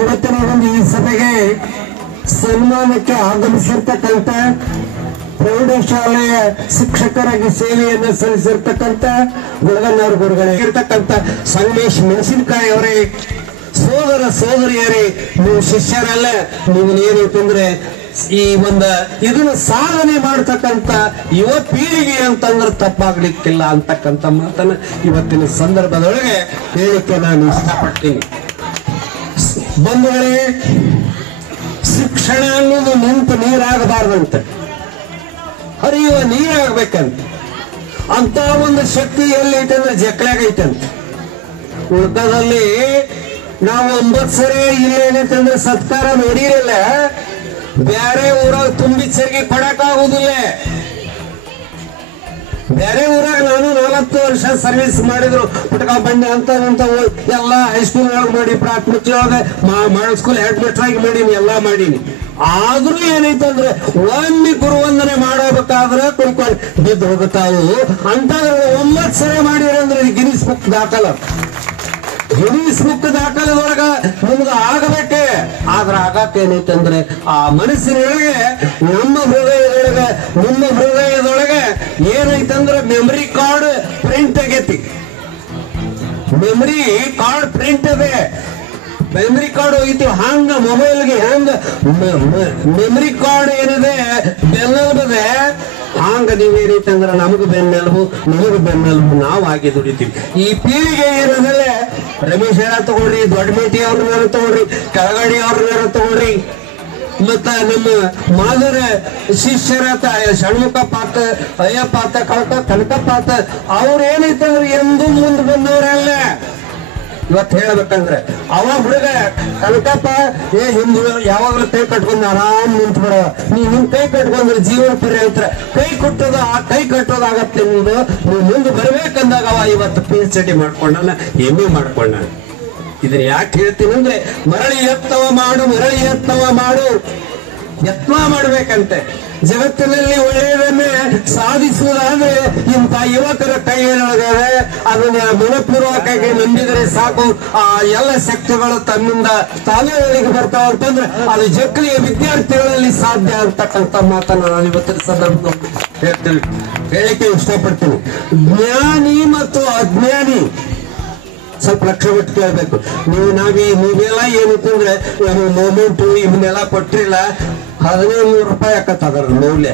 ಇವತ್ತಿನ ಒಂದು ಈ ಸಭೆಗೆ ಸನ್ಮಾನಕ್ಕೆ ಆಗಮಿಸಿರ್ತಕ್ಕಂಥ ಪ್ರೌಢಶಾಲೆಯ ಶಿಕ್ಷಕರಾಗಿ ಸೇವೆಯನ್ನು ಸಲ್ಲಿಸಿರ್ತಕ್ಕಂಥ ಗುಳಗನ್ನವರ ಗುರುಗಳಿರ್ತಕ್ಕಂಥ ಸಂಗಮೇಶ್ ಮೆಣಸಿನಕಾಯಿ ಅವರೇ, ಸೋದರ ಸೋದರಿಯರೇ, ನೀವು ಶಿಷ್ಯರಲ್ಲ, ನೀವು ಏನಂತಂದ್ರೆ ಈ ಇದನ್ನು ಸಾಧನೆ ಮಾಡತಕ್ಕಂತ ಯುವ ಪೀಳಿಗೆ ಅಂತಂದ್ರೆ ತಪ್ಪಾಗ್ಲಿಕ್ಕಿಲ್ಲ ಅಂತಕ್ಕಂಥ ಮಾತನ್ನ ಇವತ್ತಿನ ಸಂದರ್ಭದೊಳಗೆ ಹೇಳಿಕೆ ನಾನು ಇಷ್ಟಪಡ್ತೀನಿ. ಬಂಧುಗಳೇ, ಶಿಕ್ಷಣ ಅನ್ನೋದು ನಿಂತು ನೀರಾಗಬಾರ್ದಂತೆ, ಹರಿಯುವ ನೀರಾಗಬೇಕಂತ. ಅಂತ ಒಂದು ಶಕ್ತಿ ಎಲ್ಲೈತೆ ಅಂದ್ರೆ ಜಕ್ಲಾಗೈತಂತೆ. ಉಳ್ಕದಲ್ಲಿ ನಾವು 9 ಸರಿ ಇಲ್ಲೇನೈತಂದ್ರೆ ಸತ್ಕಾರ ನೋಡಿರಲ್ಲ, ಬೇರೆ ಊರಾಗ ತುಂಬಿ ಚರಿಗೆ ಕೊಡಕ್ಕಾಗುದಿಲ್ಲ. ಬೇರೆ ಊರಾಗ ನಾನು 40 ವರ್ಷ ಸರ್ವಿಸ್ ಮಾಡಿದ್ರು, ಪುಟಕ ಬಂಡೆ ಅಂತ ಎಲ್ಲ ಹೈಸ್ಕೂಲ್ ಒಳಗೆ ಮಾಡಿ, ಪ್ರಾಥಮಿಕ ಒಳಗೆ ಮಾಡಲ್ ಸ್ಕೂಲ್ ಹೆಡ್ ಮಾಸ್ಟರ್ ಆಗಿ ಮಾಡೀನಿ, ಎಲ್ಲಾ ಮಾಡೀನಿ. ಆದ್ರೂ ಏನೈತಂದ್ರೆ ಒಮ್ಮೆ ಗುರುವಂದನೆ ಮಾಡಬೇಕಾದ್ರೆ ಕುಡ್ಕೊಂಡು ಬಿದ್ದು ಹೋಗುತ್ತಾವು ಅಂತ 9 ಸರಿ ಮಾಡಿರಂದ್ರೆ ಗಿನ್ನಿಸ್ ಬುಕ್ ದಾಖಲ, ಗಿನ್ನಿಸ್ ಬುಕ್ ದಾಖಲೆದೊಳಗ ನಿಮ್ಗೆ ಆಗಬೇಕೆ. ಆದ್ರ ಆಗಕ್ಕೆ ಏನೈತಂದ್ರೆ ಆ ಮನಸ್ಸಿನೊಳಗೆ, ನಮ್ಮ ಹೃದಯದೊಳಗೆ, ನಿಮ್ಮ ಹೃದಯದೊಳಗೆ ಏನೈತಂದ್ರೆ ಮೆಮರಿ ಕಾರ್ಡ್ ಪ್ರಿಂಟ್ ಆಗೈತಿ. ಮೆಮರಿ ಕಾರ್ಡ್ ಪ್ರಿಂಟ್ ಅದೇ, ಮೆಮರಿ ಕಾರ್ಡ್ ಹೋಗಿತ್ತು. ಹಂಗ ಮೊಬೈಲ್ಗೆ ಹೆಂಗ ಮೆಮರಿ ಕಾರ್ಡ್ ಏನಿದೆ ಬೆನ್ನೆಲುಬದೆ, ಹಂಗ ನೀವೇನೈತಂದ್ರೆ ನಮಗ ಬೆನ್ನೆಲುಬು, ನಿಮಗ ಬೆನ್ನೆಲುಬು ನಾವು ಆಗಿ ದುಡಿತೀವಿ. ಈ ಪೀಳಿಗೆ ಏನಿದೆ, ರಮೇಶ್ ಯಾರ ತಗೊಳ್ರಿ, ದೊಡ್ಡಮೇಟಿ ಅವ್ರನ್ನ ತಗೊಳ್ರಿ, ಕೆಳಗಡಿ ಅವ್ರನ್ನ ತಗೊಳ್ರಿ, ಮತ್ತ ನಮ್ಮ ಮಾದರ ಶಿಷ್ಯರಾತ ಷಣ್ಮುಖಪಾತ, ಅಯ್ಯಪಾತ, ಕನಕಪಾತ, ಅವ್ರ ಏನೈತಂದ್ರೆ ಎಂದೂ ಮುಂದೆ ಬಂದವರಲ್ಲ. ಇವತ್ತು ಹೇಳ್ಬೇಕಂದ್ರೆ ಅವ ಹುಡುಗ ಕನಕಪ್ಪ ಹಿಂದೂ ಯಾವಾಗಲೂ ಕೈ ಕಟ್ಕೊಂಡ್ ಆರಾಮ್ ನಿಂತು ಬಿಡ, ನಿಮ್ ಕೈ ಕಟ್ಕೊಂಡ್ರೆ ಜೀವನ ಪರ್ಯಂತರ ಕೈ ಕಟ್ಟೋದು ಕೈ ಕಟ್ಟೋದಾಗತ್ತೆ. ನೀವು ಮುಂದೆ ಬರ್ಬೇಕಂದಾಗ ಅವ ಇವತ್ತು PhD ಮಾಡ್ಕೊಂಡಾನ, MA ಮಾಡ್ಕೊಂಡಾನ. ಇದನ್ನ ಯಾಕೆ ಹೇಳ್ತೀನಿ ಅಂದ್ರೆ, ಮರಳಿ ಯತ್ನವ ಮಾಡು, ಮರಳಿ ಯತ್ನವ ಮಾಡು, ಯತ್ನ ಮಾಡ್ಬೇಕಂತೆ. ಜಗತ್ತಿನಲ್ಲಿ ಒಳ್ಳೆಯದನ್ನೇ ಸಾಧಿಸುವುದಾದ್ರೆ ಇಂಥ ಯುವಕರ ಕೈಯೊಳಗಡೆ ಅದನ್ನ ಮನಪೂರ್ವಕವಾಗಿ ನಂಬಿದರೆ ಸಾಕು. ಆ ಎಲ್ಲ ಶಕ್ತಿಗಳು ತನ್ನಿಂದ ತಾವೇ ಬರ್ತಾವ ಅಂತಂದ್ರೆ ಅದು ಜಕ್ಕಲಿಯ ವಿದ್ಯಾರ್ಥಿಗಳಲ್ಲಿ ಸಾಧ್ಯ ಅಂತಕ್ಕಂಥ ಮಾತನ್ನ ನಾನು ಇವತ್ತಿನ ಸಂದರ್ಭದಲ್ಲಿ ಹೇಳಿಕೆ ಇಷ್ಟಪಡ್ತೀನಿ. ಜ್ಞಾನಿ ಮತ್ತು ಅಜ್ಞಾನಿ ಸ್ವಲ್ಪ ಲಕ್ಷ ಬಿಟ್ಟು ಕೇಳಬೇಕು. ನೀವೆಲ್ಲ ಏನಂತಂದ್ರೆ ಮೊಮೆಂಟು ಇವನ್ನೆಲ್ಲ ಕೊಟ್ಟಿಲ್ಲ, 1500 ರೂಪಾಯಿ ಆಕತ್ತ ಅದರ ಮೌಲ್ಯ.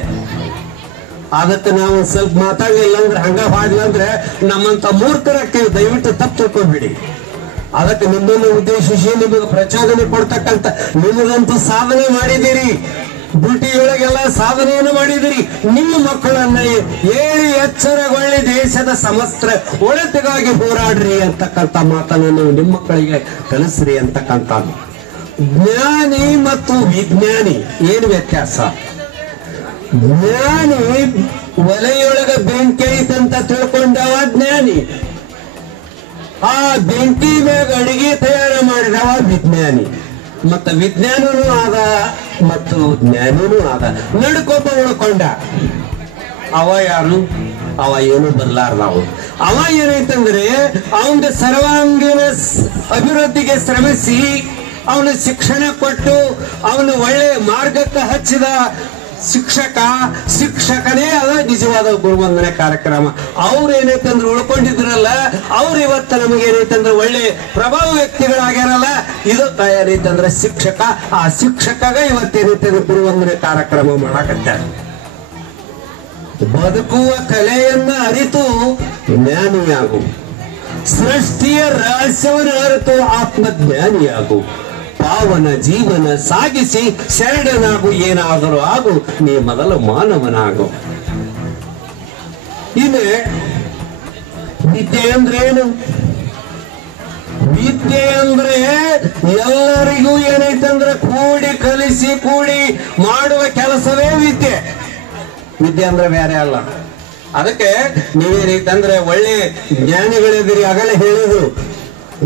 ಅದಕ್ಕೆ ನಾವು ಸ್ವಲ್ಪ ಮಾತಾಡಲಿಲ್ಲ ಅಂದ್ರೆ, ಹಂಗ ಹಾಡ್ಲಿಲ್ಲ ಅಂದ್ರೆ ನಮ್ಮಂತ ಮೂರ್ಖರಕ್ಕೆ ದಯವಿಟ್ಟು ತಪ್ಪು ತಿಳ್ಕೊಂಡ್ಬಿಡಿ. ಅದಕ್ಕೆ ನಿಮ್ಮನ್ನು ಉದ್ದೇಶಿಸಿ ನಿಮಗೆ ಪ್ರಚೋದನೆ ಕೊಡ್ತಕ್ಕಂಥ, ನಿಮಗಂತೂ ಸಾಧನೆ ಮಾಡಿದ್ದೀರಿ, ಡ್ಯೂಟಿಯೊಳಗೆಲ್ಲ ಸಾಧನೆಯನ್ನು ಮಾಡಿದಿರಿ. ನಿಮ್ಮ ಮಕ್ಕಳನ್ನ ಏಳಿ ಎಚ್ಚರಗೊಳ್ಳಿ ದೇಶದ ಸಮಸ್ತ ಒಳಿತಿಗಾಗಿ ಹೋರಾಡ್ರಿ ಅಂತಕ್ಕಂಥ ಮಾತನ್ನು ನೀವು ನಿಮ್ಮ ಮಕ್ಕಳಿಗೆ ಕಲಿಸ್ರಿ ಅಂತಕ್ಕಂಥ. ಜ್ಞಾನಿ ಮತ್ತು ವಿಜ್ಞಾನಿ ಏನು ವ್ಯತ್ಯಾಸ? ಜ್ಞಾನಿ ಒಲೆಯೊಳಗ ಬೆಂಕಿ ಐತಂತ ತಿಳ್ಕೊಂಡವ ಜ್ಞಾನಿ, ಆ ಬೆಂಕಿ ಮ್ಯಾಗ ಅಡಿಗೆ ತಯಾರು ಮಾಡಿದವ ವಿಜ್ಞಾನಿ. ಮತ್ತ ವಿಜ್ಞಾನನೂ ಆದ ಮತ್ತು ಜ್ಞಾನಿನೂ ಆದ. ನಡ್ಕೊಬ್ಬ ಉಳ್ಕೊಂಡ, ಅವ ಯಾರು? ಅವ ಏನು ಬರ್ಲಾರ್ದವು. ಅವ ಏನೈತಂದ್ರೆ ಅವನ ಸರ್ವಾಂಗೀಣ ಅಭಿವೃದ್ಧಿಗೆ ಶ್ರಮಿಸಿ ಅವನ ಶಿಕ್ಷಣ ಕೊಟ್ಟು ಅವನು ಒಳ್ಳೆ ಮಾರ್ಗಕ್ಕೆ ಹಚ್ಚಿದ ಶಿಕ್ಷಕನೇ ಅದ ನಿಜವಾದ ಗುರುವಂದನೆ ಕಾರ್ಯಕ್ರಮ. ಅವ್ರು ಏನೈತಂದ್ರೆ ಉಳ್ಕೊಂಡಿದ್ರಲ್ಲ, ಅವ್ರು ಇವತ್ತು ನಮಗೆ ಏನೈತಂದ್ರೆ ಒಳ್ಳೆ ಪ್ರಭಾವ ವ್ಯಕ್ತಿಗಳಾಗ್ಯಾರಲ್ಲ. ಇದು ಏನೈತಂದ್ರೆ ಶಿಕ್ಷಕ, ಆ ಶಿಕ್ಷಕಗ ಇವತ್ತೇನೈತಂದ್ರೆ ಗುರುವಂದನೆ ಕಾರ್ಯಕ್ರಮ ಮಾಡಾಕತ್ತಾರೆ. ಬದುಕುವ ಕಲೆಯನ್ನ ಅರಿತು ಜ್ಞಾನಿಯಾಗು, ಸೃಷ್ಟಿಯ ರಹಸ್ಯವನ್ನು ಅರಿತು ಆತ್ಮಜ್ಞಾನಿಯಾಗು, ಪಾವನ ಜೀವನ ಸಾಗಿಸಿ ಶರಣನಾಗು, ಏನಾದರೂ ಆಗು, ನೀ ಮೊದಲು ಮಾನವನಾಗು. ಇನ್ನು ವಿದ್ಯೆ ಅಂದ್ರೆ ಏನು? ವಿದ್ಯೆ ಅಂದ್ರೆ ಎಲ್ಲರಿಗೂ ಏನೈತಂದ್ರೆ ಕೂಡಿ ಕಲಿಸಿ ಕೂಡಿ ಮಾಡುವ ಕೆಲಸವೇ ವಿದ್ಯೆ. ವಿದ್ಯೆ ಅಂದ್ರೆ ಬೇರೆ ಅಲ್ಲ. ಅದಕ್ಕೆ ನೀವೇನೈತಂದ್ರೆ ಒಳ್ಳೆ ಜ್ಞಾನಿಗಳಿದ್ದೀರಿ. ಆಗಲೇ ಹೇಳಿದ್ರು,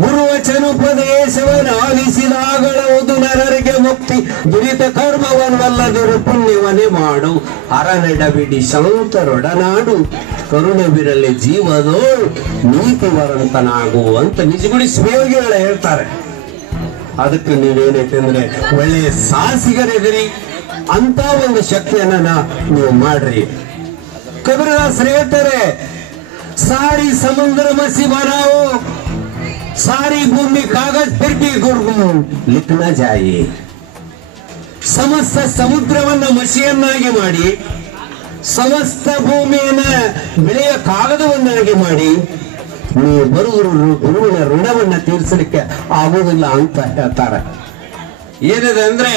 ಗುರುವಚನೋಪದೇಶವನ್ನು ಆಲಿಸಿದಾಗಳವುದು ನರರಿಗೆ ಮುಕ್ತಿ, ದುರಿತ ಕರ್ಮವನ್ನಲ್ಲದಿರು ಪುಣ್ಯವನ್ನೇ ಮಾಡು, ಹರನೆಡಬಿಡಿ ಶಾಂತರೊಡನಾಡು, ಕರುಣವಿರಲಿ ಜೀವದೋಳು ನೀತಿವರಂತನಾಗು ಅಂತ ನಿಜಗುಡಿ ಸ್ವೇಗಿಗಳು ಹೇಳ್ತಾರೆ. ಅದಕ್ಕೆ ನೀವೇನೈತೆ ಅಂದ್ರೆ ಒಳ್ಳೆಯ ಸಾಹಸಿಗರಿದಿರಿ ಅಂತ ಒಂದು ಶಕ್ತಿಯನ್ನ ನೀವು ಮಾಡ್ರಿ. ಕಬೀರದಾಸರು ಹೇಳ್ತಾರೆ, ಸಾರಿ ಸಮುದ್ರ ಮಸಿ ಬನಾओ, ಸಾರಿ ಭೂಮಿ ಕಾಗಜ ಫಿರ್ ಭಿ ಗುರ್ಗುಂ ಲಿಖನಾ ಜಾಯಿ. ಸಮಸ್ತ ಸಮುದ್ರವನ್ನ ಮಸಿಯನ್ನಾಗಿ ಮಾಡಿ, ಸಮಸ್ತ ಭೂಮಿಯನ್ನ ಬೆಳೆಯ ಕಾಗದವನ್ನಾಗಿ ಮಾಡಿ, ನೀವು ಗುರುವಿನ ಋಣವನ್ನ ತೀರಿಸಲಿಕ್ಕೆ ಆಗುವುದಿಲ್ಲ ಅಂತ ಹೇಳ್ತಾರೆ. ಏನಿದೆ ಅಂದ್ರೆ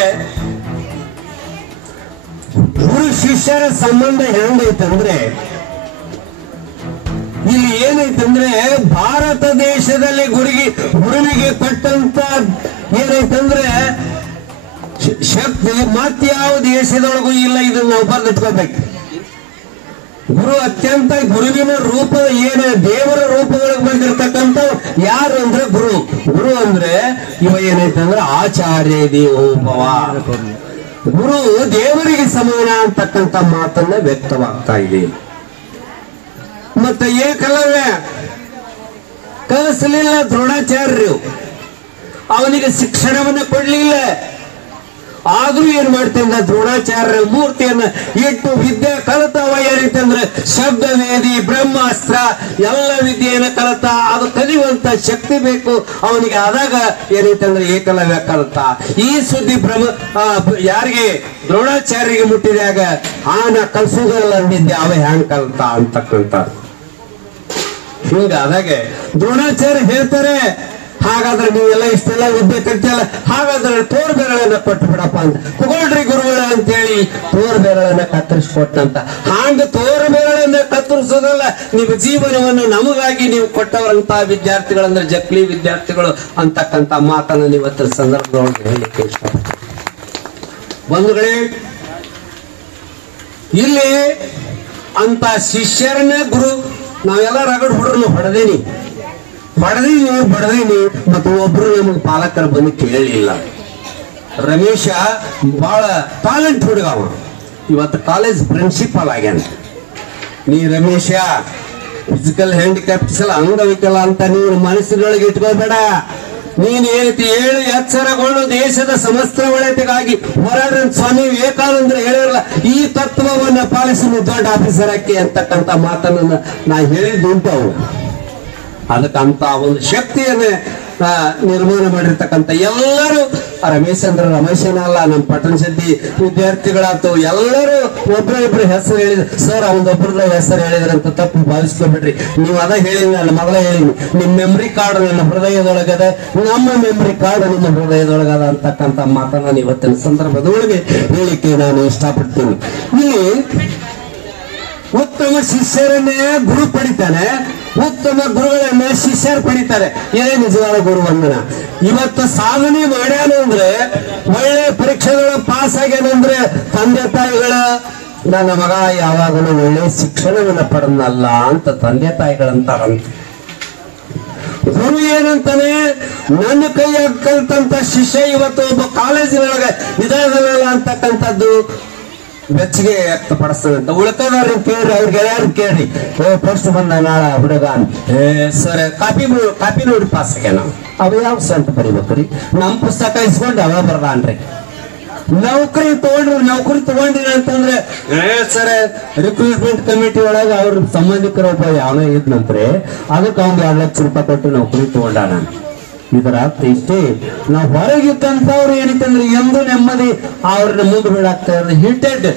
ಗುರು ಶಿಷ್ಯರ ಸಂಬಂಧ ಹೆಂಗೈತಂದ್ರೆ, ಇಲ್ಲಿ ಏನೈತಂದ್ರೆ ಭಾರತ ದೇಶದಲ್ಲಿ ಗುರುವಿಗೆ ಕೊಟ್ಟಂತ ಏನೈತಂದ್ರೆ ಶಕ್ತಿ ಮತ್ಯಾವ ದೇಶದೊಳಗೂ ಇಲ್ಲ. ಇದನ್ನ ನಾವು ಬರೆದಿಟ್ಕೋಬೇಕು. ಗುರು ಅತ್ಯಂತ ಗುರುವಿನ ರೂಪ ಏನ ದೇವರ ರೂಪಗಳಿಗೆ ಬಂದಿರತಕ್ಕಂಥ ಯಾರು ಅಂದ್ರೆ ಗುರು ಅಂದ್ರೆ ಇವ ಏನೈತಂದ್ರೆ ಆಚಾರ್ಯ ದೇವೋಭವ. ಗುರು ದೇವರಿಗೆ ಸಮಾನ ಅಂತಕ್ಕಂಥ ಮಾತನ್ನ ವ್ಯಕ್ತವಾಗ್ತಾ ಇದೆ. ಮತ್ತೆ ಏಕಲವ್ಯ ಕಲಿಸಲಿಲ್ಲ ದ್ರೋಣಾಚಾರ್ಯರು, ಅವನಿಗೆ ಶಿಕ್ಷಣವನ್ನ ಕೊಡ್ಲಿಲ್ಲ. ಆದ್ರೂ ಏನ್ ಮಾಡ್ತಿದ್ದ, ದ್ರೋಣಾಚಾರ್ಯರ ಮೂರ್ತಿಯನ್ನ ಇಟ್ಟು ವಿದ್ಯೆ ಕಲಿತವ. ಏನೈತಂದ್ರೆ ಶಬ್ದವೇದಿ ಬ್ರಹ್ಮಾಸ್ತ್ರ ಎಲ್ಲ ವಿದ್ಯೆಯನ್ನ ಕಲಿತ. ಅದು ಕಲಿಯುವಂತ ಶಕ್ತಿ ಬೇಕು ಅವನಿಗೆ. ಆದಾಗ ಏನೈತಂದ್ರೆ ಏಕಲವ್ಯ ಕಲಿತ. ಈ ಸುದ್ದಿ ಯಾರಿಗೆ ದ್ರೋಣಾಚಾರ್ಯರಿಗೆ ಮುಟ್ಟಿದಾಗ ನಾ ಕಲ್ಸೋದಲ್ಲ ಅಂದಿದ್ದೆ, ಅವ ಹ್ಯಾಂಗ್ ಕಲಿತ ಅಂತಕ್ಕಂಥ. ಹಿಂಗಾದಾಗ ದ್ರೋಣಾಚಾರ್ಯ ಹೇಳ್ತಾರೆ, ಹಾಗಾದ್ರೆ ನೀವೆಲ್ಲ ಇಷ್ಟೆಲ್ಲ ವಿದ್ಯೆ ಕಲ್ತಿಯಲ್ಲ, ಹಾಗಾದ್ರೆ ತೋರ್ ಬೆರಳನ್ನ ಕೊಟ್ಟು ಬಿಡಪ್ಪ ಅಂತ. ತಗೊಳ್ರಿ ಗುರುಗಳ ಅಂತೇಳಿ ತೋರ್ ಬೆರಳನ್ನ ಕತ್ತರಿಸ್ಕೊಟ್ಟಂತ. ಹಾಂಗ ತೋರ್ ಬೆರಳನ್ನ ಕತ್ತರಿಸೋದಲ್ಲ, ನೀವು ಜೀವನವನ್ನು ನಮಗಾಗಿ ನೀವು ಕೊಟ್ಟವರಂತಹ ವಿದ್ಯಾರ್ಥಿಗಳಂದ್ರೆ ಜಕ್ಲಿ ವಿದ್ಯಾರ್ಥಿಗಳು ಅಂತಕ್ಕಂಥ ಮಾತನ್ನ ಇವತ್ತಿನ ಸಂದರ್ಭದೊಳಗೆ ಹೇಳಲಿಕ್ಕೆ ಇಷ್ಟಪಡ್ತೀನಿ. ಬಂಧುಗಳೇ, ಇಲ್ಲಿ ಅಂತ ಶಿಷ್ಯರನ್ನ ಗುರು ನಾವೆಲ್ಲ ರಗಡ್ ಹುಡುಗರು ಹೊಡೆದೀನಿ ಮತ್ತು ಒಬ್ರು ನಮಗೆ ಪಾಲಕರು ಬಂದು ಕೇಳಲಿಲ್ಲ. ರಮೇಶ ಬಹಳ ಟ್ಯಾಲೆಂಟ್ ಹುಡುಗ, ಇವತ್ತು ಕಾಲೇಜ್ ಪ್ರಿನ್ಸಿಪಾಲ್ ಆಗ್ಯಾನ. ನೀ ರಮೇಶ ಫಿಸಿಕಲ್ ಹ್ಯಾಂಡಿಕ್ಯಾಪ್ಸ್ ಎಲ್ಲ ಅಂಗವಿಕಲ ಅಂತ ನೀನು ಮನಸ್ಸಿನೊಳಗೆ ಇಟ್ಕೋಬೇಡ. ನೀನ್ ಹೇಳು ಎಚ್ಚರಗೊಂಡು ದೇಶದ ಸಮಸ್ತ ಒಳಿತಿಗಾಗಿ ಹೋರಾಡ ಸ್ವಾಮಿ ವಿವೇಕಾನಂದರು ಹೇಳಿರಲ್ಲ, ಈ ತತ್ವವನ್ನ ಪಾಲಿಸಿ ದೊಡ್ಡ ಆಫೀಸರ್ ಆಕಿ ಅಂತಕ್ಕಂಥ ಮಾತನ್ನ ನಾ ಹೇಳಿದ್ದುಂಟು. ಅವು ಅದಕ್ಕಂತ ಒಂದು ಶಕ್ತಿಯನ್ನ ನಿರ್ಮಾಣ ಮಾಡಿರ್ತಕ್ಕಂಥ ಎಲ್ಲರೂ ರಮೇಶನಲ್ಲ, ನಮ್ಮ ಪಟ್ಟಣ ಸಿದ್ದಿ ವಿದ್ಯಾರ್ಥಿಗಳಾತು ಎಲ್ಲರೂ ಒಬ್ರಿಬ್ರು ಹೆಸರು ಹೇಳಿದ್ರು. ಸರ್ ಅವನೊಬ್ಬರದ ಹೆಸರು ಹೇಳಿದ್ರಂತ ತಪ್ಪು ಭಾವಿಸ್ಕೊಬೇಡ್ರಿ. ನೀವು ಅದ ಹೇಳಿನಿ, ನನ್ನ ಮಗಳ ಹೇಳಿನಿ, ನಿಮ್ ಮೆಮರಿ ಕಾರ್ಡ್ ನನ್ನ ಹೃದಯದೊಳಗದ, ನಮ್ಮ ಮೆಮರಿ ಕಾರ್ಡ್ ನಿಮ್ಮ ಹೃದಯದೊಳಗದ ಅಂತಕ್ಕಂಥ ಮಾತನ್ನ ಇವತ್ತಿನ ಸಂದರ್ಭದೊಳಗೆ ಹೇಳಿಕೆ ನಾನು ಇಷ್ಟಪಡ್ತೀನಿ. ಇಲ್ಲಿ ಉತ್ತಮ ಶಿಷ್ಯರನ್ನೇ ಗುರು ಪಡಿತಾನೆ, ಉತ್ತಮ ಗುರುಗಳನ್ನ ಶಿಷ್ಯರು ಪಡಿತಾರೆ. ಇದೇ ನಿಜವಾದ ಗುರು ವಂದನ. ಇವತ್ತು ಸಾಧನೆ ಮಾಡ್ಯಾನ ಅಂದ್ರೆ, ಒಳ್ಳೆ ಪರೀಕ್ಷೆಗಳ ಪಾಸ್ ಆಗ್ಯಾನಂದ್ರೆ ತಂದೆ ತಾಯಿಗಳ ನನ್ನ ಮಗ ಯಾವಾಗಲೂ ಒಳ್ಳೆ ಶಿಕ್ಷಣವನ್ನ ಪಡೆದಲ್ಲ ಅಂತ ತಂದೆ ತಾಯಿಗಳಂತಾರಂತ. ಗುರು ಏನಂತಾನೆ, ನನ್ನ ಕೈಯಾಗ ಕಲ್ತಂತ ಶಿಷ್ಯ ಇವತ್ತು ಒಬ್ಬ ಕಾಲೇಜಿನೊಳಗೆ ಇದಾಗಲ್ಲ ಅಂತಕ್ಕಂಥದ್ದು ಬೆಚ್ಚಿಗೆ ವ್ಯಕ್ತಪಡಿಸ್ತದಂತ. ಉಳ್ಕದವ್ರ ಕೇಳ್ರಿ, ಅವ್ರ ಗೆಳೆಯರು ಕೇಳ್ರಿ, ಫಸ್ಟ್ ಬಂದ ನಾಳ ಹುಡುಗ ಸರ್ ಕಾಪಿ ನೋಡಿ ಪಾಸ್ ಆಗ್ಯಾನ, ಅವ ಯಾವ ಸಂತ ಬರಿಬೇಕ್ರಿ? ನಮ್ ಪುಸ್ತಕ ಇಸ್ಕೊಂಡು ಅವ ಬರ್ದಾನ್ರಿ. ನೌಕರಿ ತಗೊಂಡ್ರಿ ಅಂತಂದ್ರೆ ಸರ್ ರಿಕ್ರೂಟ್ಮೆಂಟ್ ಕಮಿಟಿ ಒಳಗ ಅವ್ರ ಸಂಬಂಧಿಕರ ಒಬ್ಬ ಯಾವನೋ ಇದ್ನಂತ್ರೆ, ಅದಕ್ಕೆ ಅವ್ನ್ 2 ಲಕ್ಷ ರೂಪಾಯಿ ಕೊಟ್ಟು ನೌಕರಿ ತಗೊಂಡಾನ. ಇದರ ಅರ್ಥ ಇಷ್ಟೇ, ನಾವು ಹೊರಗಿದ್ದಂತವ್ರು ಏನೈತಂದ್ರೆ ಎಂದು ನೆಮ್ಮದಿ ಅವ್ರನ್ನ ಮುಂದೆ ಬಿಡಾಗ್ತಾ ಇರೋದು ಹಿಟೆಡ್.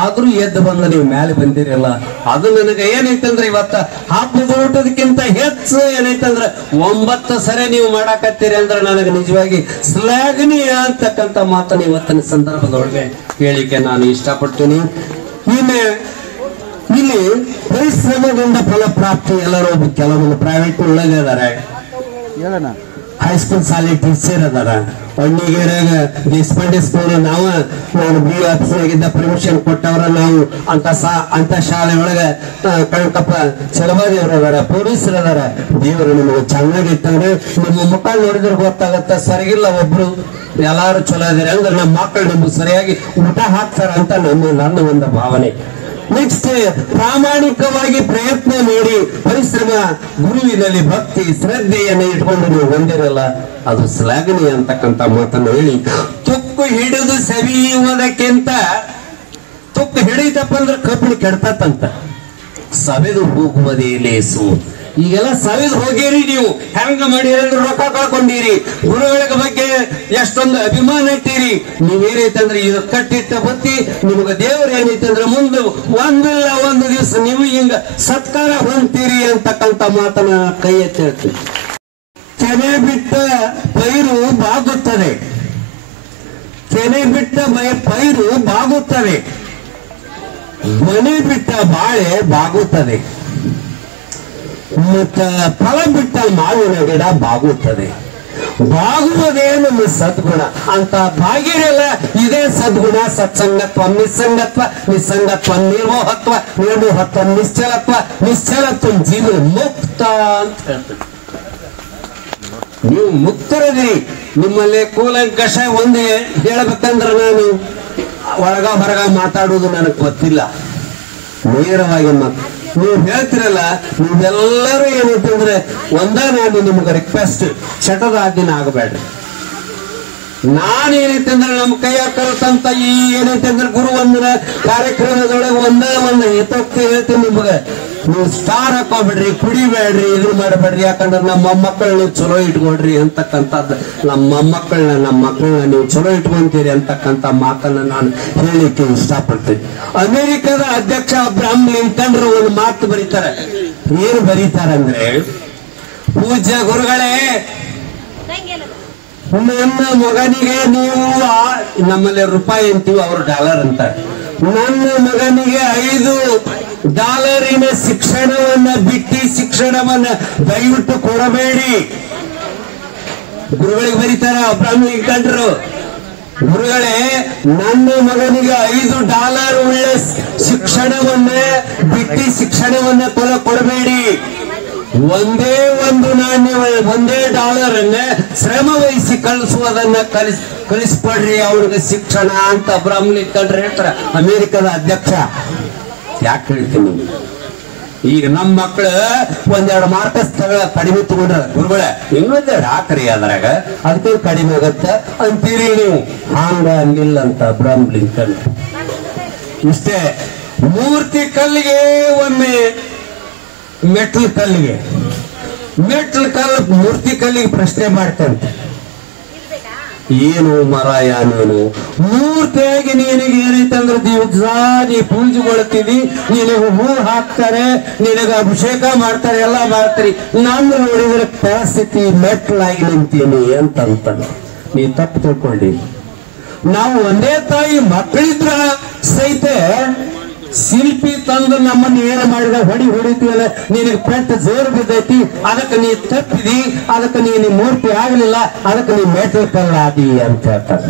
ಆದ್ರೂ ಎದ್ದು ಬಂದ ನೀವು ಮೇಲೆ ಬಂದಿರಲ್ಲ, ಅದು ನನಗೆ ಏನೈತಂದ್ರೆ ಇವತ್ತ ಹಬ್ಬದ ಊಟದಕ್ಕಿಂತ ಹೆಚ್ಚು ಏನೈತಂದ್ರೆ 9 ಸರಿ ನೀವು ಮಾಡಾಕತ್ತೀರಿ ಅಂದ್ರೆ ನನಗೆ ನಿಜವಾಗಿ ಶ್ಲಾಘನೀಯ ಅಂತಕ್ಕಂಥ ಮಾತನ್ನು ಇವತ್ತಿನ ಸಂದರ್ಭದೊಳಗೆ ಹೇಳಿಕೆ ನಾನು ಇಷ್ಟಪಡ್ತೀನಿ. ಇಲ್ಲಿ ಪರಿಶ್ರಮದಿಂದ ಫಲಪ್ರಾಪ್ತಿ ಎಲ್ಲರೂ ಕೆಲವೊಂದು ಪ್ರೈವೇಟ್ ಒಳಗೆ ಇದಾರೆ, ಹೈಸ್ಕೂಲ್ ಶಾಲೆ ಟೀಚರ್ ಅದಾರ. ಅಣ್ಣಿಗೇರಾಗ ದೇಶಪಾಂಡೆ ಸ್ಕೂಲ್ ನಾನು ಬಿ ಆಫೀಸರ್ಗಿದ್ದ ಪರ್ಮಿಷನ್ ಕೊಟ್ಟವ್ರ ನಾವು ಅಂತ ಶಾಲೆ ಒಳಗ ಕಣಕಪ್ಪ ಚಲವಾದಿಯವರು ಅದಾರ, ಪೊಲೀಸರು ಅದಾರ. ದೇವರು ನಿಮಗೆ ಚೆನ್ನಾಗಿತ್ತಂದ್ರೆ ನಿಮ್ಮ ಮುಖ ನೋಡಿದ್ರೆ ಗೊತ್ತಾಗತ್ತ. ಸರಿಗಿಲ್ಲ ಒಬ್ರು ಎಲ್ಲಾರು ಚಲೋ ಅದಿರಿ ಅಂದ್ರೆ ನಮ್ಮ ಮಕ್ಕಳು ನಿಮ್ಗೆ ಸರಿಯಾಗಿ ಊಟ ಹಾಕ್ತಾರ ಅಂತ ನನ್ನ ಒಂದು ಭಾವನೆ. ನೆಕ್ಸ್ಟ್ ಪ್ರಾಮಾಣಿಕವಾಗಿ ಪ್ರಯತ್ನ ಮಾಡಿ ಪರಿಶ್ರಮ, ಗುರುವಿನಲ್ಲಿ ಭಕ್ತಿ ಶ್ರದ್ಧೆಯನ್ನು ಇಟ್ಕೊಂಡು ನೀವು ಹೊಂದಿರಲ್ಲ, ಅದು ಶ್ಲಾಘನೀಯ ಅಂತಕ್ಕಂಥ ಮಾತನ್ನು ಹೇಳಿ, ತುಕ್ಕು ಹಿಡಿದು ಸವಿಯುವುದಕ್ಕಿಂತ ತುಕ್ಕು ಹಿಡಿತಪ್ಪ ಅಂದ್ರೆ ಕಬ್ಬಿಣ ಕೆಡ್ತಂತ, ಸವೆದು ಹೋಗುವುದೇ ಲೇಸು. ಈಗೆಲ್ಲ ಸವಿದು ಹೋಗಿರಿ, ನೀವು ಹೆಂಗ ಮಾಡಿರಿ ಅಂದ್ರೆ ರೊಕ್ಕ ಕಳ್ಕೊಂಡಿರಿ, ಗುರುಗಳ ಬಗ್ಗೆ ಎಷ್ಟೊಂದು ಅಭಿಮಾನ ಇಟ್ಟಿರಿ. ನೀವೇನೈತಂದ್ರೆ ಇದು ಕಟ್ಟಿಟ್ಟ ಬತ್ತಿ, ನಿಮ್ಗೆ ದೇವರು ಏನೈತಂದ್ರೆ ಮುಂದೆ ಒಂದಿಲ್ಲ ಒಂದು ದಿವಸ ನೀವು ಹಿಂಗ ಸತ್ಕಾರ ಹೊಂತೀರಿ ಅಂತಕ್ಕಂಥ ಮಾತನ್ನ ಕೈ ಎತ್ತಿ ಹೇಳ್ತೀವಿ. ತೆನೆ ಬಿಟ್ಟ ಪೈರು ಬಾಗುತ್ತದೆ, ತೆನೆ ಬಿಟ್ಟ ಪೈರು ಬಾಗುತ್ತದೆ, ಮನೆ ಬಿಟ್ಟ ಬಾಳೆ ಬಾಗುತ್ತದೆ, ಮತ್ತ ಫಲ ಬಿಟ್ಟ ಮಾವಿನ ಗಿಡ ಬಾಗುತ್ತದೆ. ಬಾಗುವುದೇ ನಮ್ಮ ಸದ್ಗುಣ ಅಂತ ಬಾಗಿರೆಲ್ಲ ಇದೇ ಸದ್ಗುಣ. ಸತ್ಸಂಗತ್ವ, ನಿಸ್ಸಂಗತ್ವ, ನಿಸ್ಸಂಗತ್ವ ನಿರ್ಮೋಹತ್ವ, ನಿರ್ಮೋಹತ್ವ ನಿಶ್ಚಲತ್ವ, ನಿಶ್ಚಲತ್ವ ಜೀವನ ಮುಕ್ತ ಅಂತ ಹೇಳ್ತಾರೆ. ನೀವು ಮುಕ್ತರದಿರಿ. ನಿಮ್ಮಲ್ಲಿ ಕೂಲಂಕಷ ಒಂದೇ ಹೇಳ್ಬೇಕಂದ್ರೆ ನಾನು ಒಳಗ ಹೊರಗ ಮಾತಾಡುವುದು ನನಗೆ ಗೊತ್ತಿಲ್ಲ. ನೇರವಾಗಿ ನೀವು ಹೇಳ್ತಿರಲ್ಲ, ನೀವೆಲ್ಲರೂ ಏನಂತಂದ್ರೆ ನಾನು ನಿಮ್ಗೆ ರಿಕ್ವೆಸ್ಟ್, ಚಟದ ಆಜ್ಞೆ ಆಗಬೇಡ್ರಿ. ನಾನೇನೈತಂದ್ರೆ ನಮ್ಮ ಕೈಯ ಕಲ್ತಂತ ಈ ಏನೈತಂದ್ರೆ ಗುರುವಂದನ ಕಾರ್ಯಕ್ರಮದೊಳಗೆ ಒಂದು ಹಿತೋಕ್ತಿ ಹೇಳ್ತೀನಿ ನಿಮ್ಗೆ. ನೀವು ಸ್ಟಾರ್ ಹಾಕೋಬೇಡ್ರಿ, ಕುಡಿಬೇಡ್ರಿ, ಇದು ಮಾಡಬೇಡ್ರಿ. ಯಾಕಂದ್ರೆ ನಮ್ಮ ಮೊಮ್ಮಕ್ಕಳನ್ನ ಚಲೋ ಇಟ್ಕೊಡ್ರಿ ಅಂತಕ್ಕಂಥದ್ದು, ನಮ್ಮ ಮಕ್ಕಳನ್ನ ನೀವು ಚಲೋ ಇಟ್ಕೊಂತೀರಿ ಅಂತಕ್ಕಂಥ ಮಾತನ್ನ ನಾನು ಹೇಳಲಿಕ್ಕೆ ಇಷ್ಟಪಡ್ತೀನಿ. ಅಮೆರಿಕದ ಅಧ್ಯಕ್ಷ ಅಬ್ರಹಾಂ ಲಿಂಕನ್ ಒಂದು ಮಾತು ಬರೀತಾರೆ. ಏನು ಬರೀತಾರಂದ್ರೆ, ಪೂಜ್ಯ ಗುರುಗಳೇ, ನನ್ನ ಮಗನಿಗೆ ನೀವು ನಮ್ಮಲ್ಲಿ ರೂಪಾಯಿ ಅಂತೀವಿ, ಅವರು ಡಾಲರ್ ಅಂತಾರೆ. ನನ್ನ ಮಗನಿಗೆ $5 ಶಿಕ್ಷಣವನ್ನ ಬಿಟ್ಟು ಶಿಕ್ಷಣವನ್ನ ದಯವಿಟ್ಟು ಕೊಡಬೇಡಿ. ಗುರುಗಳಿಗೆ ಬರೀತಾರ ಅಬ್ರಹಾಂ ಲಿಂಕನ್ರು. ಗುರುಗಳೇ, ನನ್ನ ಮಗನಿಗೆ $5 ಉಳ್ಳ ಶಿಕ್ಷಣವನ್ನ ಬಿಟ್ಟು ಶಿಕ್ಷಣವನ್ನ ಕೊಡಬೇಡಿ. ಒಂದೇ ಒಂದು ನಾಣ್ಯ, ಒಂದೇ $1 ಶ್ರಮ ವಹಿಸಿ ಕಳಿಸುವುದನ್ನ ಕಲಿಸ್ಕೊಡ್ರಿ ಅವ್ರಿಗೆ ಶಿಕ್ಷಣ ಅಂತ ಅಬ್ರಹಾಂ ಲಿಂಕನ್ ಹೇಳ್ತಾರ, ಅಮೆರಿಕದ ಅಧ್ಯಕ್ಷ. ಯಾಕೆ ಹೇಳ್ತೀನಿ, ಈಗ ನಮ್ಮ ಮಕ್ಕಳು 1-2 ಮಾರ್ಕಸ್ ಕಡಿಮೆ ತಗೊಂಡ್ರ, ಗುರುಗಳೇ ಇನ್ನೊಂದೆರಡು ಹಾಕ್ರಿ ಅದ್ರಾಗ, ಅದಕ್ಕೆ ಕಡಿಮೆ ಆಗತ್ತ ಅಂತೀರಿ ನೀವು. ಹಾಂಗ ಹಂಗಿಲ್ಲ ಅಂತ ಅಬ್ರಹಾಂ ಲಿಂಕನ್. ಇಷ್ಟೇ, ಮೂರ್ತಿ ಕಲ್ಲಿಗೆ ಒಮ್ಮೆ ಮೆಟ್ಲು ಕಲ್ಲಿಗೆ ಮೂರ್ತಿ ಕಲ್ಲಿಗೆ ಪ್ರಶ್ನೆ ಮಾಡ್ತಂತೆ, ಏನು ಮರಾಯ ನೀನು ಮೂರ್ತಿಯಾಗಿ ನಿನಗೆ ಏನೈತಂದ್ರೆ ದಿವಸ ನೀ ಪೂಜೆಗೊಳ್ತೀವಿ, ನಿನಗೆ ಹೂ ಹಾಕ್ತಾರೆ, ನಿನಗೆ ಅಭಿಷೇಕ ಮಾಡ್ತಾರೆ, ಎಲ್ಲ ಮಾಡ್ತೀರಿ. ನಾನು ನೋಡಿದ್ರೆ ಪರಿಸ್ಥಿತಿ ಮೆಟ್ಲಾಗಿ ನಿಂತೀನಿ ಅಂತ ನೀ ತಪ್ಪು ತಿಳ್ಕೊಂಡಿ. ನಾವು ಒಂದೇ ತಾಯಿ ಮಕ್ಕಳಿದ್ರ ಸಹಿತ ಶಿಲ್ಪಿ ತಂದು ನಮ್ಮನ್ನು ಏನು ಮಾಡಿದ ಹೊಡಿತೀವಲ್ಲ, ನಿನಗೆ ಪೆಟ್ಟು ಜೋರು ಬಿದ್ದೈತಿ, ಅದಕ್ಕೆ ನೀ ತಪ್ಪಿದಿ, ಅದಕ್ಕೆ ನೀನು ಮೂರ್ತಿ ಆಗಲಿಲ್ಲ, ಅದಕ್ಕೆ ನೀ ಮೆಟ್ಲು ಕಲ್ಲಾದಿ ಅಂತ ಹೇಳ್ತಾರೆ.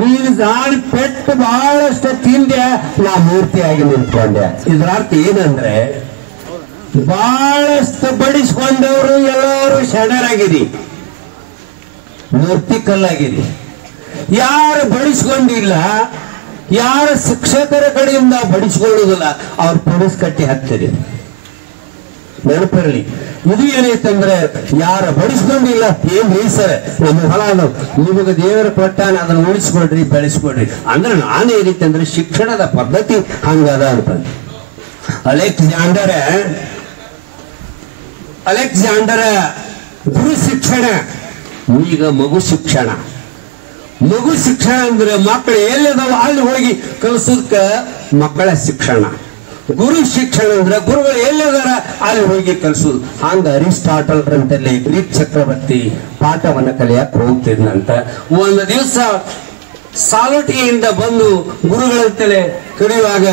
ನೀನು ಜಾಡಿ ಪೆಟ್ಟು ಬಹಳಷ್ಟು ತಿಂದೆ, ನಾ ಮೂರ್ತಿಯಾಗಿ ನಿಂತ್ಕೊಂಡೆ. ಇದ್ರ ಅರ್ಥ ಏನಂದ್ರೆ, ಬಹಳಷ್ಟು ಬಡಿಸ್ಕೊಂಡವರು ಎಲ್ಲರೂ ಶರಣರಾಗಿರಿ, ಮೂರ್ತಿ ಕಲ್ಲಾಗಿರಿ. ಯಾರು ಬಡಿಸ್ಕೊಂಡಿಲ್ಲ, ಯಾರ ಶಿಕ್ಷಕರ ಕಡೆಯಿಂದ ಬಡಿಸ್ಕೊಳ್ಳುವುದಿಲ್ಲ, ಅವ್ರು ಪೊಲೀಸ್ ಕಟ್ಟಿ ಹಾಕ್ತೀರಿ. ನೆನಪಿರಲಿ, ಇದು ಏನೈತಂದ್ರೆ, ಯಾರ ಬಡಿಸ್ಕೊಂಡಿಲ್ಲ, ಏನ್ರಿ ಸರ್ ನಮ್ಮ ಹೊಲ ನಿಮಗೆ ದೇವರ ಕೊಟ್ಟಾನ, ಅದನ್ನ ಉಳಿಸ್ಕೊಡ್ರಿ, ಬೆಳೆಸ್ಕೊಡ್ರಿ ಅಂದ್ರೆ ನಾನೇನೈತೆ ಅಂದ್ರೆ ಶಿಕ್ಷಣದ ಪದ್ಧತಿ ಹಂಗದ ಅಂತ. ಅಲೆಕ್ಸಾಂಡರ ಗುರು ಶಿಕ್ಷಣ, ಈಗ ಮಗು ಶಿಕ್ಷಣ. ಮಗು ಶಿಕ್ಷಣ ಅಂದ್ರೆ ಮಕ್ಕಳು ಎಲ್ಲದಾವ ಅಲ್ಲಿ ಹೋಗಿ ಕಲಿಸೋದಕ್ಕ ಮಕ್ಕಳ ಶಿಕ್ಷಣ. ಗುರು ಶಿಕ್ಷಣ ಅಂದ್ರೆ ಗುರುಗಳು ಎಲ್ಲದಾರ ಅಲ್ಲಿ ಹೋಗಿ ಕಲಿಸೋದು. ಹಂಗ ಅರಿಸ್ಟಾಟಲ್ ಅಂತಲ್ಲಿ ಗ್ರೀಕ್ ಚಕ್ರವರ್ತಿ ಪಾಠವನ್ನ ಕಲಿಯಕ್ ಹೋಗ್ತಿದ್ನಂತ. ಒಂದು ದಿವಸ ಸಾಲುಟಿಯಿಂದ ಬಂದು ಗುರುಗಳಂತಲೇ ಕರೆಯುವಾಗ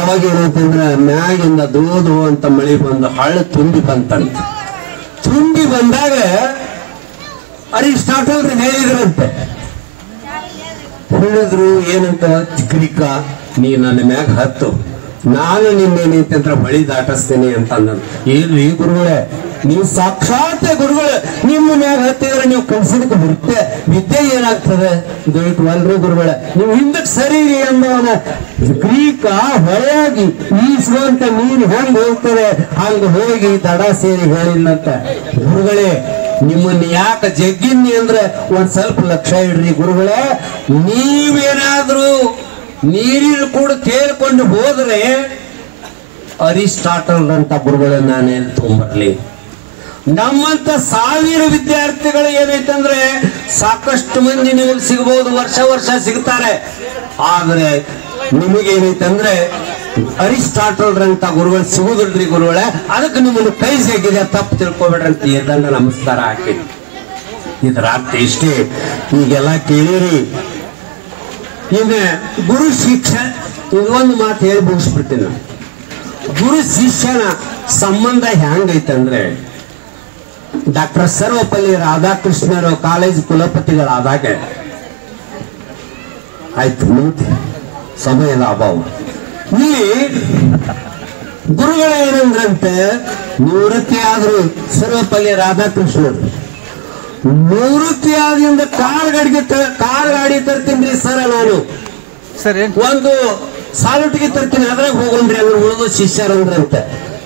ಅವಾಗ ಏನಂತಂದ್ರ ಮ್ಯಾಗಿಂದ ದೋದು ಅಂತ ಮಳೆ ಬಂದು ಹಳ್ಳ ತುಂಬಿ ಬಂತಂತ. ತುಂಬಿ ಬಂದಾಗ ಅರಿಸ್ಟಾಟಲ್ ಹೇಳಿದ್ರಂತೆ, ಹೇಳಿದ್ರು ಏನಂತ, ಗ್ರೀಕ ನೀ ನನ್ನ ಮ್ಯಾಗ ಹತ್ತು, ನಾನು ನಿನ್ನೇನೈತಂದ್ರ ಬಳಿ ದಾಟಿಸ್ತೇನೆ ಅಂತ ಅಂದ. ಏನ್ರಿ ಗುರುಗಳೇ, ನೀವು ಸಾಕ್ಷಾತ್ ಗುರುಗಳು, ನಿಮ್ಮ ಮ್ಯಾಗ ಹತ್ತಿದ್ರೆ ನೀವು ಕಲಿಸಿದಕ್ಕೆ ವಿದ್ಯೆ ಏನಾಗ್ತದೆ ದಯವಿಟ್ಟು ಅಲ್ರಿ ಗುರುಗಳ ನೀವು ಹಿಂದಕ್ಕೆ ಸರಿರಿ ಅನ್ನೋನ ಗ್ರೀಕ ಹೊಳೆಯಾಗಿ ಈಸುವಂತ ನೀರು ಹೆಂಗ್ ಹೋಗ್ತದೆ ಹಂಗ ಹೋಗಿ ದಡ ಸೇರಿ ಹೇಳಿಲ್ಲಂತ ಗುರುಗಳೇ ನಿಮ್ಮನ್ನ ಯಾಕೆ ಜಗ್ಗಿನ್ನಿ ಅಂದ್ರೆ ಒಂದ್ ಸ್ವಲ್ಪ ಲಕ್ಷ್ಯ ಇಡ್ರಿ ಗುರುಗಳೇ ನೀವೇನಾದ್ರೂ ನೀರಿನ ಕೂಡ ತೇಲ್ಕೊಂಡು ಹೋದ್ರೆ ಅರಿಸ್ಟಾಟಲ್ ಅಂತ ಗುರುಗಳೇ ನಾನೇನು ತೊಗೊಂಬರ್ಲಿ ನಮ್ಮಂತ ಸಾವಿರ ವಿದ್ಯಾರ್ಥಿಗಳು ಏನೈತಂದ್ರೆ ಸಾಕಷ್ಟು ಮಂದಿ ನಿಮಗೆ ಸಿಗಬಹುದು ವರ್ಷ ಸಿಗ್ತಾರೆ ಆದ್ರೆ ನಿಮಗೇನೈತಂದ್ರೆ ಅರಿಸ್ಟಾಟಲ್ ಅಂತ ಗುರುಗಳು ಸಿಗುದಿಲ್ರಿ ಗುರುಗಳೇ ಅದಕ್ಕೆ ನಿಮ್ಮನ್ನು ಕೈ ಜಗ್ಗಿದೆ ತಪ್ಪು ತಿಳ್ಕೊಬೇಡ್ರಿ ಅಂತ ಎದಂಡ ನಮಸ್ಕಾರ ಹಾಕಿ ಇದರ ಅರ್ಥ ಇಷ್ಟೇ ಈಗೆಲ್ಲ ಕೇಳಿರಿ ಈಗ ಗುರು ಶಿಕ್ಷಣ ಇದೊಂದು ಮಾತು ಹೇಳಿ ಮುಗಿಸ್ಬಿಡ್ತೀನಿ ನಾನು ಗುರು ಶಿಷ್ಯನ ಸಂಬಂಧ ಹೆಂಗೈತಂದ್ರೆ ಡಾಕ್ಟರ್ ಸರ್ವಪಲ್ಲಿ ರಾಧಾಕೃಷ್ಣರು ಕಾಲೇಜ್ ಕುಲಪತಿಗಳಾದಾಗ ಆಯ್ತು ಮುಂದೆ ಸಮಯದ ಅಭಾವ ಇಲ್ಲಿ ಗುರುಗಳು ಏನಂದ್ರಂತೆ ನಿವೃತ್ತಿ ಆದ್ರು ಸರ್ವಪಲ್ಲಿ ರಾಧಾಕೃಷ್ಣರು ನಿವೃತ್ತಿ ಆದ್ರಿಂದ ಕಾರ್ ಗಾಡಿ ತರ್ತೀನಿ ಸರ್ ನಾನು ಒಂದು ಸಾಲೊಟ್ಟಿಗೆ ತರ್ತೀನಿ ಅದ್ರಾಗ ಹೋಗೋಣ್ರಿ ಅಂದ್ರೆ ಉಳಿದು ಶಿಷ್ಯರಂದ್ರಂತೆ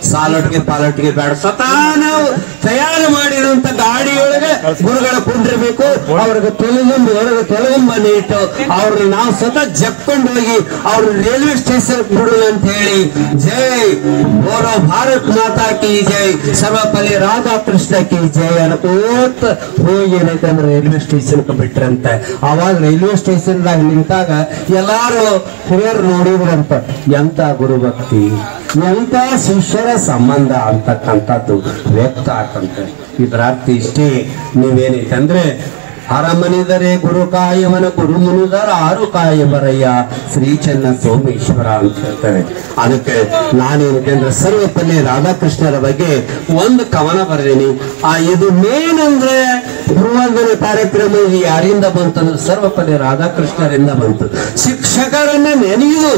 ಸಾಲೊಟ್ಟಿಗೆ ಪಾಲೊಟ್ಟಿಗೆ ಬೇಡ ಸ್ವತಃ ನಾವು ತಯಾರು ಮಾಡಿರುವಂತ ಗಾಡಿಯೊಳಗೆ ಗುರುಗಳ ಕುಂಡಿರ್ಬೇಕು ಅವ್ರಿಗೆ ತೆಲುಗುಂಬ ಇಟ್ಟು ಅವ್ರನ್ನ ನಾವು ಸ್ವತಃ ಜಪ್ಕೊಂಡು ಹೋಗಿ ಅವ್ರ ರೈಲ್ವೆ ಸ್ಟೇಷನ್ ಬಿಡು ಅಂತ ಹೇಳಿ ಜೈ ಬೋಲೋ ಭಾರತ್ ಮಾತಾ ಕಿ ಜೈ ಸರ್ವಪಲ್ಲಿ ರಾಧಾಕೃಷ್ಣ ಕಿ ಜೈ ಅನ್ಕೋತ ಹೋಗಿ ಏನೈತಂದ್ರೆ ರೈಲ್ವೆ ಸ್ಟೇಷನ್ ಬಿಟ್ರಂತೆ ಅವಾಗ ರೈಲ್ವೆ ಸ್ಟೇಷನ್ದಾಗ ನಿಂತಾಗ ಎಲ್ಲಾರು ಹಿರಿಯರು ನೋಡಿದ್ರಂತ ಎಂತ ಗುರುಭಕ್ತಿ ಎಂತ ಶಿಷ್ಯರ ಸಂಬಂಧ ಅಂತಕ್ಕಂಥದ್ದು ವ್ಯಕ್ತ ಆಗ್ತಂತೆ ಇದರ ಅರ್ಥ ಇಷ್ಟೇ ನೀವೇನೈತಂದ್ರೆ ಅರಮನಿದರೆ ಗುರು ಕಾಯವನ ಗುರು ಮುನಿದರ ಆರು ಕಾಯಬರಯ್ಯ ಶ್ರೀ ಚೆನ್ನ ಸೋಮೇಶ್ವರ ಅಂತ ಹೇಳ್ತಾರೆ ಅದಕ್ಕೆ ನಾನೇನಂದ್ರೆ ಸರ್ವಪಲ್ಲಿ ರಾಧಾಕೃಷ್ಣರ ಬಗ್ಗೆ ಒಂದು ಕವನ ಬರೆದೀನಿ ಇದು ಮೇನ್ ಅಂದ್ರೆ ಗುರುವಂದನೆ ಕಾರ್ಯಕ್ರಮ ಯಾರಿಂದ ಬಂತಂದ್ರೆ ಸರ್ವಪಲ್ಲಿ ರಾಧಾಕೃಷ್ಣರಿಂದ ಬಂತು ಶಿಕ್ಷಕರನ್ನ ನೆನೆಯುವುದು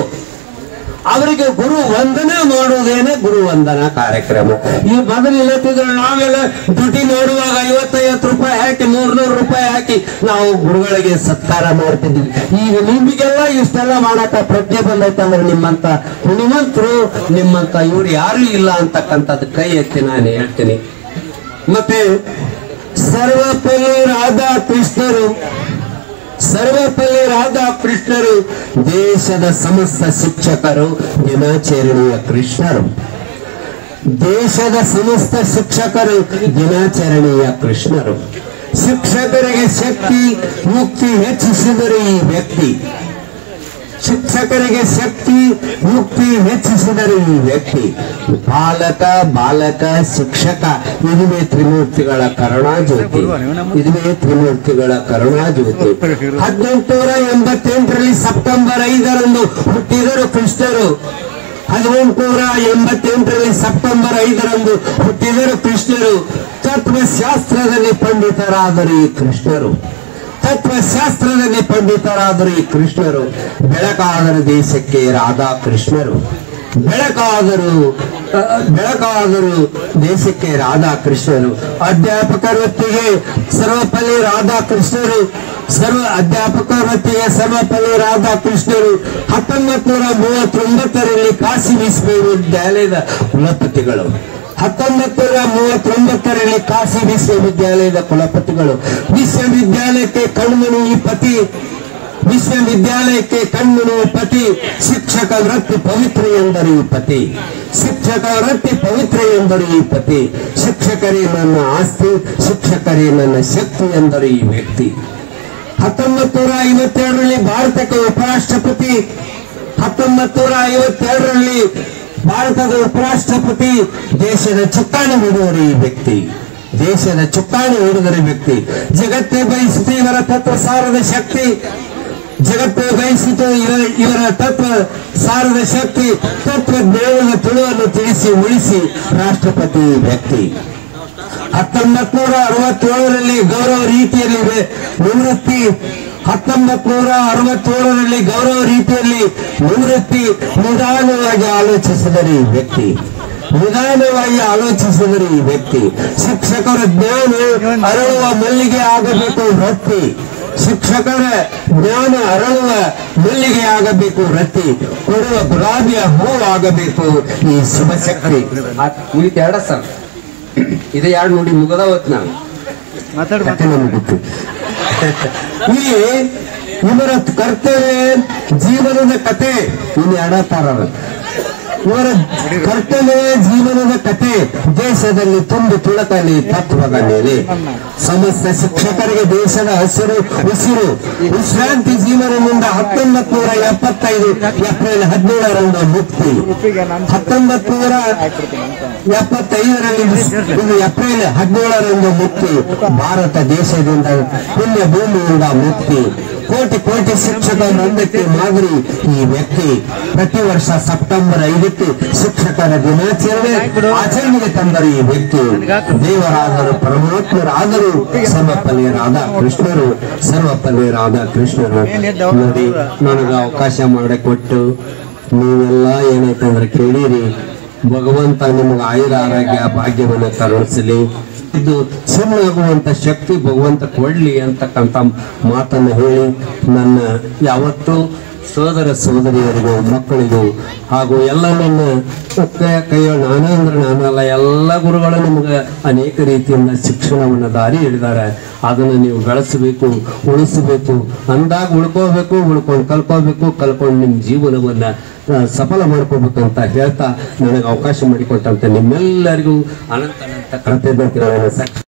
ಅವರಿಗೆ ಗುರು ವಂದನೆ ಮಾಡುವುದೇನೆ ಗುರು ವಂದನಾ ಕಾರ್ಯಕ್ರಮ ಈ ಮೊದಲು ಇಲ್ಲತ್ತಿದ್ರೆ ನಾವೆಲ್ಲ ದುಡ್ಡಿ ನೋಡುವಾಗ 50-50 ರೂಪಾಯಿ ಹಾಕಿ 100 ರೂಪಾಯಿ ಹಾಕಿ ನಾವು ಗುರುಗಳಿಗೆ ಸತ್ಕಾರ ಮಾಡ್ತಿದ್ವಿ ಈಗ ನಿಮಗೆಲ್ಲ ಇಷ್ಟೆಲ್ಲ ಮಾಡಕ ಪ್ರಜ್ಞೆ ಬಂದೈತಂದ್ರೆ ನಿಮ್ಮಂತ ಹುಣಿಮಂತರು ನಿಮ್ಮಂತ ಇವ್ರು ಯಾರು ಇಲ್ಲ ಅಂತಕ್ಕಂಥದ್ದು ಕೈ ಎತ್ತಿ ನಾನು ಹೇಳ್ತೀನಿ ಮತ್ತೆ ಸರ್ವಪಲ್ಲಿ ರಾಧಾಕೃಷ್ಣರು ದೇಶದ ಸಮಸ್ತ ಶಿಕ್ಷಕರು ದಿನಾಚರಣೆಯ ಕೃಷ್ಣರು ದೇಶದ ಸಮಸ್ತ ಶಿಕ್ಷಕರು ದಿನಾಚರಣೆಯ ಕೃಷ್ಣರು ಶಿಕ್ಷಕರಿಗೆ ಶಕ್ತಿ ಮುಕ್ತಿ ಹೆಚ್ಚಿಸಿದರೆ ಈ ವ್ಯಕ್ತಿ ಶಿಕ್ಷಕರಿಗೆ ಶಕ್ತಿ ಮುಕ್ತಿ ಹೆಚ್ಚಿಸಿದರೆ ಈ ವ್ಯಕ್ತಿ ಬಾಲಕ ಶಿಕ್ಷಕ ಇದುವೇ ತ್ರಿಮೂರ್ತಿಗಳ ಕರುಣಾಜ್ಯೋತಿ 1888ರಲ್ಲಿ ಸೆಪ್ಟೆಂಬರ್ 5ರಂದು ಹುಟ್ಟಿದರು ಕೃಷ್ಣರು 1888ರಲ್ಲಿ ಸೆಪ್ಟೆಂಬರ್ 5ರಂದು ಹುಟ್ಟಿದರು ಕೃಷ್ಣರು ತತ್ವಶಾಸ್ತ್ರದಲ್ಲಿ ಪಂಡಿತರಾದರು ಈ ಕೃಷ್ಣರು ಬೆಳಕಾದರು ದೇಶಕ್ಕೆ ರಾಧಾಕೃಷ್ಣರು ಬೆಳಕಾದರು ದೇಶಕ್ಕೆ ರಾಧಾಕೃಷ್ಣರು ಅಧ್ಯಾಪಕ ವೃತ್ತಿಗೆ ಸರ್ವಪಲ್ಲಿ ರಾಧಾಕೃಷ್ಣರು 1939ರಲ್ಲಿ ಕಾಶಿ ವಿಶ್ವವಿದ್ಯಾಲಯದ ಕುಲಪತಿಗಳು 1939ರಲ್ಲಿ ಕಾಶಿ ವಿಶ್ವವಿದ್ಯಾಲಯದ ಕುಲಪತಿಗಳು ವಿಶ್ವವಿದ್ಯಾಲಯಕ್ಕೆ ಕಣ್ಮಣಿ ಪತಿ ಶಿಕ್ಷಕ ವೃತ್ತಿ ಪವಿತ್ರ ಎಂದರು ಈ ಪತಿ ಶಿಕ್ಷಕರೇ ನನ್ನ ಆಸ್ತಿ ಶಿಕ್ಷಕರೇ ನನ್ನ ಶಕ್ತಿ ಎಂದರು ಈ ವ್ಯಕ್ತಿ 1952ರಲ್ಲಿ ಭಾರತಕ್ಕೆ ಉಪರಾಷ್ಟ್ರಪತಿ 1952ರಲ್ಲಿ ಭಾರತದ ಉಪರಾಷ್ಟ್ರಪತಿ ದೇಶದ ಚುಕ್ಕಾಣಿ ಹಿಡಿದವರು ಈ ವ್ಯಕ್ತಿ ಜಗತ್ತೇ ಬಯಸಿತು ಇವರ ತತ್ವ ಸಾರದ ಶಕ್ತಿ ತತ್ವಜ್ಞಾನದ ತುಳುವನ್ನು ತಿಳಿಸಿ ಉಳಿಸಿ ರಾಷ್ಟ್ರಪತಿ ವ್ಯಕ್ತಿ 1967ರಲ್ಲಿ ಗೌರವ ರೀತಿಯಲ್ಲಿ ನಿವೃತ್ತಿ 1967ರಲ್ಲಿ ಗೌರವ ರೀತಿಯಲ್ಲಿ ನಿವೃತ್ತಿ ನಿಧಾನವಾಗಿ ಆಲೋಚಿಸಿದರೆ ಈ ವ್ಯಕ್ತಿ ನಿಧಾನವಾಗಿ ಆಲೋಚಿಸಿದರೆ ಈ ವ್ಯಕ್ತಿ ಶಿಕ್ಷಕರ ಜ್ಞಾನ ಅರಳುವ ಮಲ್ಲಿಗೆ ಆಗಬೇಕು ವೃತ್ತಿ, ಶಿಕ್ಷಕರ ಜ್ಞಾನ ಅರಳುವ ಮಲ್ಲಿಗೆ ಆಗಬೇಕು ವೃತ್ತಿ, ಕೊಡುವ ಗುಲಾಬಿಯ ಹೂವು ಆಗಬೇಕು ಈ ಶುಭಶಕ್ತಿ. ಉಳಿತ ಎರಡ ಸರ್ ಇದು ಎರಡು ನೋಡಿ ಮುಗದ ಹೊತ್ತು ನಾವು ನಮ್ಗೆ ಇಲ್ಲಿ ಇವರ ಕರ್ತವ್ಯ ಜೀವನದ ಕತೆ ಇಲ್ಲಿ ಅಡತಾರ. ಇವರ ಕರ್ತವ್ಯ ಜೀವನದ ಕತೆ ದೇಶದಲ್ಲಿ ತುಂಬಿ ತುಳಕಲಿ ತತ್ವದ ಮೇಲೆ. ಸಮಸ್ತ ಶಿಕ್ಷಕರಿಗೆ ದೇಶದ ಹಸಿರು ಉಸಿರು ವಿಶ್ರಾಂತಿ ಜೀವನದಿಂದ 1975 ಏಪ್ರಿಲ್ 17ರಂದು ಮುಕ್ತಿ. 1975ರಲ್ಲಿ ಏಪ್ರಿಲ್ 17ರಂದು ಮುಕ್ತಿ. ಭಾರತ ದೇಶದಿಂದ ಪುಣ್ಯ ಭೂಮಿಯಿಂದ ಮುಕ್ತಿ. ಕೋಟಿ ಕೋಟಿ ಶಿಕ್ಷಕರ ಒಂದಕ್ಕೆ ಮಾದರಿ ಈ ವ್ಯಕ್ತಿ. ಪ್ರತಿ ವರ್ಷ ಸೆಪ್ಟೆಂಬರ್ 5ಕ್ಕೆ ಶಿಕ್ಷಕರ ಆಚರಣೆಗೆ ತಂದರು ಈ ವ್ಯಕ್ತಿ. ದೇವರಾದರು ಪರಮಾತ್ಮರಾದರೂ ಸರ್ವಪಲ್ಯರಾದ ಕೃಷ್ಣರು, ಸರ್ವಪಲ್ಯರಾದ ಕೃಷ್ಣರು. ನೋಡಿ, ನನಗೆ ಅವಕಾಶ ಮಾಡಿಕೊಟ್ಟು ನೀವೆಲ್ಲ ಏನೈತಂದ್ರೆ ಕೇಳಿರಿ. ಭಗವಂತ ನಿಮಗೆ ಆಯುರ ಆರೋಗ್ಯ ಭಾಗ್ಯವನ್ನು ಕರುಣಿಸಲಿ. ಇದು ಸುಮ್ಮನಾಗುವಂತ ಶಕ್ತಿ ಭಗವಂತ ಕೊಡ್ಲಿ ಅಂತಕ್ಕಂಥ ಮಾತನ್ನು ಹೇಳಿ ನನ್ನ ಯಾವತ್ತೂ ಸೋದರ ಸೋದರಿಯರಿಗೂ ಮಕ್ಕಳಿಗೂ ಹಾಗೂ ಎಲ್ಲ ನನ್ನ ಕೈಯ ನಾನಲ್ಲ ಎಲ್ಲ ಗುರುಗಳು ನಿಮಗೆ ಅನೇಕ ರೀತಿಯಿಂದ ಶಿಕ್ಷಣವನ್ನು ದಾರಿ ಹಿಡಿದಾರೆ. ಅದನ್ನು ನೀವು ಬೆಳೆಸಬೇಕು, ಉಳಿಸಬೇಕು. ಅಂದಾಗ ಉಳ್ಕೋಬೇಕು, ಉಳ್ಕೊಂಡು ಕಲ್ಕೊಂಡು ನಿಮ್ಮ ಜೀವನವನ್ನ ಸಫಲ ಮಾಡ್ಕೋಬೇಕು ಅಂತ ಹೇಳ್ತಾ ನನಗೆ ಅವಕಾಶ ಮಾಡಿಕೊಟ್ಟಂತೆ ನಿಮ್ಮೆಲ್ಲರಿಗೂ ಅನಂತ ಕೃತಜ್ಞತೆಗಳನ್ನು